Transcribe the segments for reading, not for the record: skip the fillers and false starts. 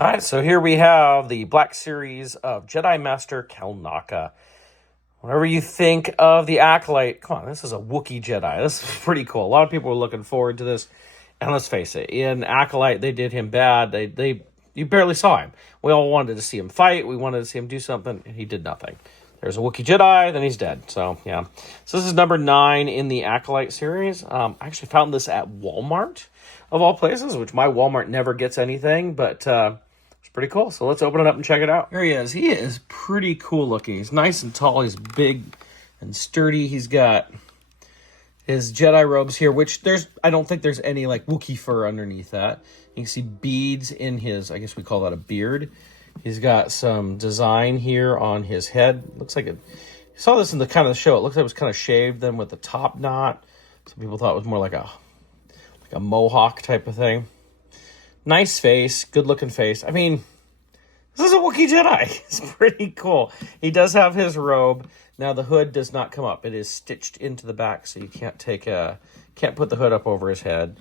All right, so here we have the Black Series of Jedi Master Kelnacca. Whenever you think of the Acolyte, come on, this is a Wookiee Jedi. This is pretty cool. A lot of people were looking forward to this. And let's face it, in Acolyte, they did him bad. You barely saw him. We all wanted to see him fight. We wanted to see him do something, and he did nothing. There's a Wookiee Jedi, then he's dead. So, yeah. So this is number 9 in the Acolyte series. I actually found this at Walmart, of all places, which my Walmart never gets anything, but it's pretty cool. So let's open it up and check it out. Here he is. He is pretty cool looking. He's nice and tall. He's big and sturdy. He's got his Jedi robes here, which I don't think there's any like Wookiee fur underneath that. You can see beads in his, I guess we call that a beard. He's got some design here on his head. Looks like it. You saw this in the kind of the show. It looks like it was kind of shaved then with the top knot. Some people thought it was more like a mohawk type of thing. Nice face, good looking face. I mean, this is a Wookiee Jedi. It's pretty cool. He does have his robe. Now the hood does not come up. It is stitched into the back, so you can't put the hood up over his head.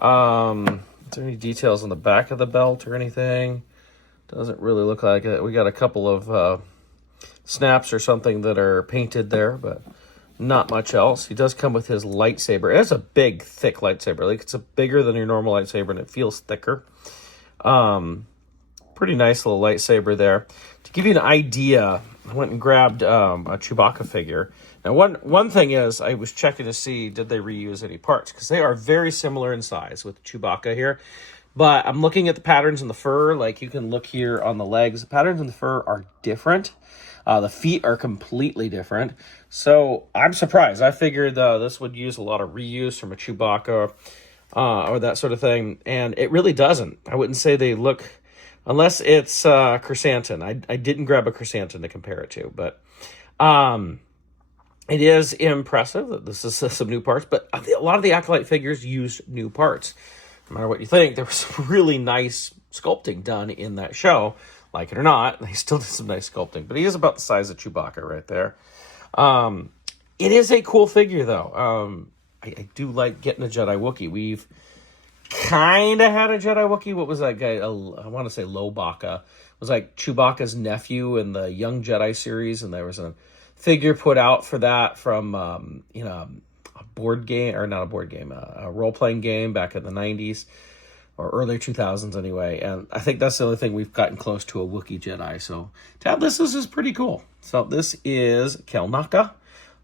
Is there any details on the back of the belt or anything? Doesn't really look like it. We got a couple of snaps or something that are painted there, but not much else. He does come with his lightsaber. It's a big, thick lightsaber. Like, it's bigger than your normal lightsaber, and it feels thicker. Pretty nice little lightsaber there. To give you an idea, I went and grabbed a Chewbacca figure. Now, one thing is, I was checking to see, did they reuse any parts? Because they are very similar in size with Chewbacca here. But I'm looking at the patterns in the fur. Like, you can look here on the legs. The patterns in the fur are different. The feet are completely different. So I'm surprised. I figured this would use a lot of reuse from a Chewbacca or that sort of thing. And it really doesn't. I wouldn't say they look, unless it's Chrysanthemum. I didn't grab a Chrysanthemum to compare it to. But it is impressive that this is some new parts. But a lot of the Acolyte figures used new parts. No matter what you think, there was some really nice sculpting done in that show. Like it or not, they still did some nice sculpting. But he is about the size of Chewbacca right there. It is a cool figure, though. I do like getting a Jedi Wookiee. We've kind of had a Jedi Wookiee. What was that guy? I want to say Lobaka. It was like Chewbacca's nephew in the Young Jedi series. And there was a figure put out for that from, a board game, or not a board game, a role-playing game back in the 90s. Or early 2000s anyway. And I think that's the only thing we've gotten close to a Wookiee Jedi. So to have this is pretty cool. So this is Kelnacca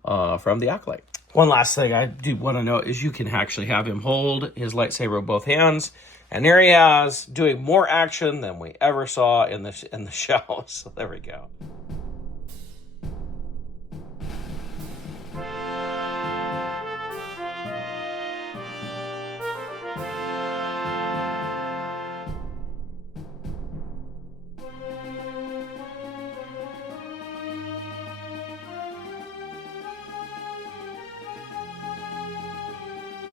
from the Acolyte. One last thing I do want to note is you can actually have him hold his lightsaber with both hands. And there he is, doing more action than we ever saw in the show. So there we go.